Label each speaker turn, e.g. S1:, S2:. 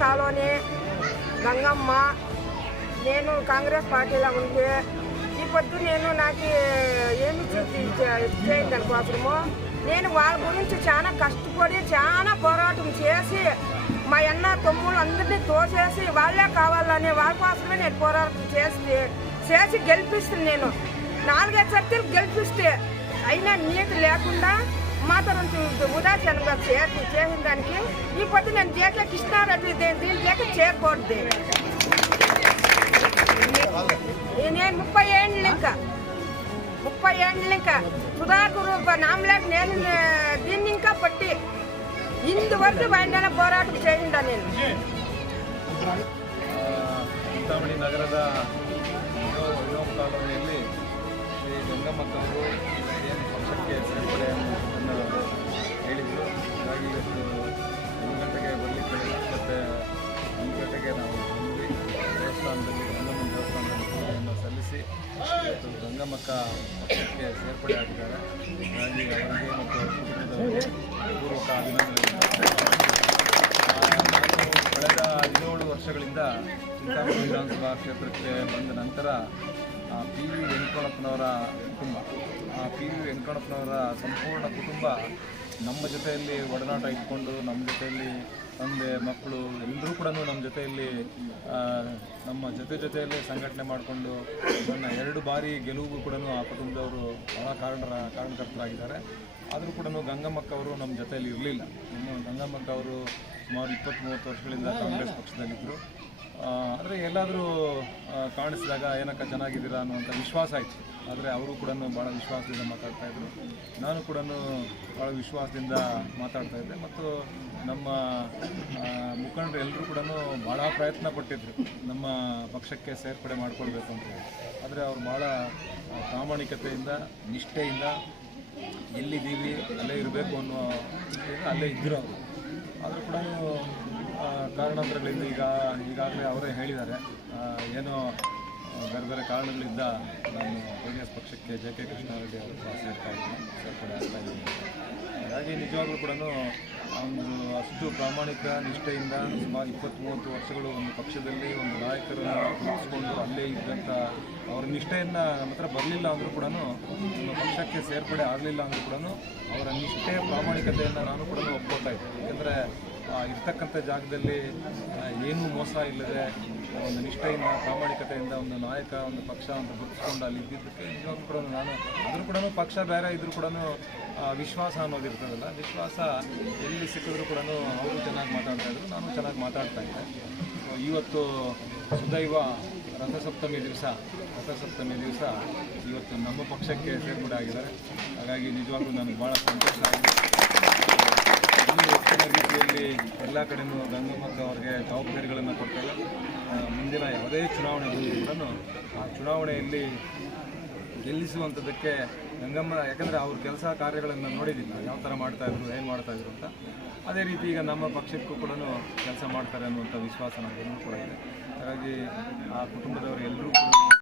S1: కాలోని గంగమ్మ నేను కాంగ్రెస్ పార్టీలో ఉంటే ఈ పొద్దు నేను నాకు ఏమి చేసి చేయను దానికోసము నేను వాళ్ళ గురించి చాలా కష్టపడి చాలా పోరాటం చేసి మా అన్న తమ్ముళ్ళు అందరినీ తోసేసి వాళ్ళే కావాలని వాళ్ళ కోసమే నేను పోరాటం చేసి చేసి గెలిపిస్తుంది నేను. నాలుగైదు సర్తీలు గెలిపిస్తే అయినా నీతి లేకుండా మాత్రం ఉదాసీనంగా చేసి చేసిన దానికి ఈ పొద్దు నేను జేకే కృష్ణారెడ్డి దీ- దీనికి చేరకూడదు నేను ముప్పై ఏళ్ళు ఇంకా ರೂಪ ಎಂಡ್ಲಿಂಕ ಸುಧಾಕರ್ ರೂಪ ನಾಮ್ಲಾಕ್ ನೇನು ದಿನ್ನಿಂಕ ಪಟ್ಟಿ. ಇಂದುವರೆಗೂ ಬಂಡಲ ಹೋರಾಟ ಚೇಂಡ ನೀನು.
S2: ಚಿಂತಾಮಣಿ ನಗರದ ಕಾಲೋನಿಯಲ್ಲಿ ಶ್ರೀ ಗಂಗಮ್ಮ ಕವರು ಪಕ್ಷಕ್ಕೆ ಸೇರ್ಪಡೆಯನ್ನು ಇವತ್ತು ಗಂಗಮ್ಮಕ್ಕ ಸೇರ್ಪಡೆ ಆಗಿದ್ದಾರೆ. ಹಾಗಾಗಿ ಅವರಿಗೆ ಮತ್ತು ಪೂರ್ವಕ ಅಭಿನಂದನೆ ಕಳೆದ ಹದಿನೇಳು ವರ್ಷಗಳಿಂದ ಚಿಂತಾಮಣಿ ವಿಧಾನಸಭಾ ಕ್ಷೇತ್ರಕ್ಕೆ ಬಂದ ನಂತರ ಪಿ. ವಿ. ವೆಂಕಟಪ್ಪನವರ ಕುಟುಂಬ, ಆ, ಪಿ. ವಿ. ವೆಂಕಟಪ್ಪನವರ ಸಂಪೂರ್ಣ ಕುಟುಂಬ ನಮ್ಮ ಜೊತೆಯಲ್ಲಿ ಒಡನಾಟ ಇಟ್ಕೊಂಡು, ನಮ್ಮ ಜೊತೆಯಲ್ಲಿ ತಂದೆ, ಮಕ್ಕಳು ಎಲ್ಲರೂ ಕೂಡ ನಮ್ಮ ಜೊತೆಯಲ್ಲಿ ನಮ್ಮ ಜೊತೆ ಜೊತೆಯಲ್ಲಿ ಸಂಘಟನೆ ಮಾಡಿಕೊಂಡು ನನ್ನ ಎರಡು ಬಾರಿ ಗೆಲುವು ಕೂಡ ಆ ಕುಟುಂಬದವರು ಬಹಳ ಕಾರಣರ ಕಾರಣಕರ್ತರಾಗಿದ್ದಾರೆ. ಆದರೂ ಕೂಡ ಗಂಗಮ್ಮಕ್ಕವರು ನಮ್ಮ ಜೊತೆಯಲ್ಲಿ ಇರಲಿಲ್ಲ. ಇನ್ನು ಗಂಗಮ್ಮಕ್ಕ ಅವರು ಸುಮಾರು ಇಪ್ಪತ್ತ್ ಮೂವತ್ತು ವರ್ಷಗಳಿಂದ ಕಾಂಗ್ರೆಸ್ ಪಕ್ಷದಲ್ಲಿದ್ದರು. ಆದರೆ ಎಲ್ಲಾದರೂ ಕಾಣಿಸಿದಾಗ ಏನಕ್ಕ ಚೆನ್ನಾಗಿದ್ದೀರಾ ಅನ್ನುವಂಥ ವಿಶ್ವಾಸ ಆಯಿತು. ಆದರೆ ಅವರು ಕೂಡ ಭಾಳ ವಿಶ್ವಾಸದಿಂದ ಮಾತಾಡ್ತಾ ಇದ್ರು. ನಾನು ಕೂಡ ಭಾಳ ವಿಶ್ವಾಸದಿಂದ ಮಾತಾಡ್ತಾ ಇದ್ದೆ. ಮತ್ತು ನಮ್ಮ ಮುಖಂಡರು ಎಲ್ಲರೂ ಕೂಡ ಭಾಳ ಪ್ರಯತ್ನ ಪಟ್ಟಿದ್ರು. ನಮ್ಮ ಪಕ್ಷಕ್ಕೆ ಸೇರ್ಪಡೆ ಮಾಡಿಕೊಳ್ಬೇಕು ಅಂತ ಆದರೆ ಅವ್ರು ಭಾಳ ಪ್ರಾಮಾಣಿಕತೆಯಿಂದ, ನಿಷ್ಠೆಯಿಂದ ಎಲ್ಲಿದ್ದೀವಿ, ಅಲ್ಲೇ ಇರಬೇಕು ಅನ್ನೋ ಅಲ್ಲೇ ಇದ್ದರು ಅವರು. ಆದರೂ ಕೂಡ ಕಾರಣಾಂತರಗಳಿಂದ ಈಗ ಈಗಾಗಲೇ ಅವರೇ ಹೇಳಿದ್ದಾರೆ. ಏನು ಬೇರೆ ಬೇರೆ ಕಾರಣಗಳಿಂದ ನಾನು ಜೆ ಡಿ ಎಸ್ ಪಕ್ಷಕ್ಕೆ ಜೆ ಕೆ ಕೃಷ್ಣಾರೆಡ್ಡಿ ಅವರು ಸೇರ್ತಾ ಇದ್ದೀನಿ. ಸೇರ್ಪಡೆ ಆಗ್ತಾ ಇದ್ದೀನಿ ಹಾಗಾಗಿ ನಿಜವಾಗ್ಲೂ ಕೂಡ ಒಂದು ಅಷ್ಟು ಪ್ರಾಮಾಣಿಕ ನಿಷ್ಠೆಯಿಂದ ಸುಮಾರು ಇಪ್ಪತ್ತು ಮೂವತ್ತು ವರ್ಷಗಳು ಒಂದು ಪಕ್ಷದಲ್ಲಿ ಒಂದು ನಾಯಕರನ್ನು ರೂಪಿಸ್ಕೊಂಡು ಅಲ್ಲೇ ಇದ್ದಂಥ ಅವರ ನಿಷ್ಠೆಯನ್ನು ನಮ್ಮ ಹತ್ರ ಬರಲಿಲ್ಲ ಅಂದರೂ ಕೂಡ ನಮ್ಮ ಪಕ್ಷಕ್ಕೆ ಸೇರ್ಪಡೆ ಆಗಲಿಲ್ಲ ಅಂದರೂ ಕೂಡ ಅವರ ನಿಷ್ಠೆಯ ಪ್ರಾಮಾಣಿಕತೆಯನ್ನು ನಾನು ಕೂಡ ಒಪ್ಕೋತಾ ಇದ್ದೆ ಯಾಕಂದರೆ ಇರ್ತಕ್ಕಂಥ ಜಾಗದಲ್ಲಿ ಏನೂ ಮೋಸ ಇಲ್ಲದೆ ಒಂದು ನಿಷ್ಠೆಯಿಂದ, ಪ್ರಾಮಾಣಿಕತೆಯಿಂದ ಒಂದು ನಾಯಕ, ಒಂದು ಪಕ್ಷ ಅಂತ ಗುರುತಿಸ್ಕೊಂಡು ಅಲ್ಲಿ ಇದ್ದಿದ್ದಕ್ಕೆ ನಿಜವಾಗ್ಲೂ ಕೂಡ ನಾನು, ಆದರೂ ಕೂಡ ಪಕ್ಷ ಬೇರೆ ಇದ್ರೂ ಕೂಡ ವಿಶ್ವಾಸ ಅನ್ನೋದು ಇರ್ತದಲ್ಲ, ವಿಶ್ವಾಸ ಎಲ್ಲಿ ಸಿಕ್ಕಿದ್ರು ಕೂಡ ಅವರು ಚೆನ್ನಾಗಿ ಮಾತಾಡ್ತಾ ಇದ್ರು, ನಾನು ಚೆನ್ನಾಗಿ ಮಾತಾಡ್ತಾ ಇದ್ದೆ. ಇವತ್ತು ಸುದೈವ ರಥಸಪ್ತಮಿ ದಿವಸ ರಥಸಪ್ತಮಿ ದಿವಸ ಇವತ್ತು ನಮ್ಮ ಪಕ್ಷಕ್ಕೆ ಸೇರ್ಪಡೆ ಆಗಿದ್ದಾರೆ ಹಾಗಾಗಿ ನಿಜವಾಗ್ಲೂ ನನಗೆ ಭಾಳ ಸಂತೋಷ ಆಗಿದೆ ಇನ್ನೂ ರೀತಿಯಲ್ಲಿ ಎಲ್ಲ ಕಡೆಯೂ ಗಂಗಮ್ಮಕ್ಕ ಅವರಿಗೆ ಜವಾಬ್ದಾರಿಗಳನ್ನು ಕೊಡ್ತಾರೆ ಮುಂದಿನ ಯಾವುದೇ ಚುನಾವಣೆ ಕೂಡ ಆ ಚುನಾವಣೆಯಲ್ಲಿ ಗೆಲ್ಲಿಸುವಂಥದ್ದಕ್ಕೆ ಗಂಗಮ್ಮ, ಯಾಕಂದರೆ ಅವ್ರ ಕೆಲಸ ಕಾರ್ಯಗಳನ್ನು ನೋಡಿದ್ದಿಲ್ಲ ಯಾವ ಥರ ಮಾಡ್ತಾಯಿದ್ರು ಏನು ಮಾಡ್ತಾಯಿದ್ರು ಅಂತ. ಅದೇ ರೀತಿ ಈಗ ನಮ್ಮ ಪಕ್ಷಕ್ಕೂ ಕೂಡ ಕೆಲಸ ಮಾಡ್ತಾರೆ ಅನ್ನುವಂಥ ವಿಶ್ವಾಸ ನಮಗೆಲ್ಲರೂ ಕೂಡ ಇದೆ. ಹಾಗಾಗಿ ಆ ಕುಟುಂಬದವರು ಎಲ್ಲರೂ ಕೂಡ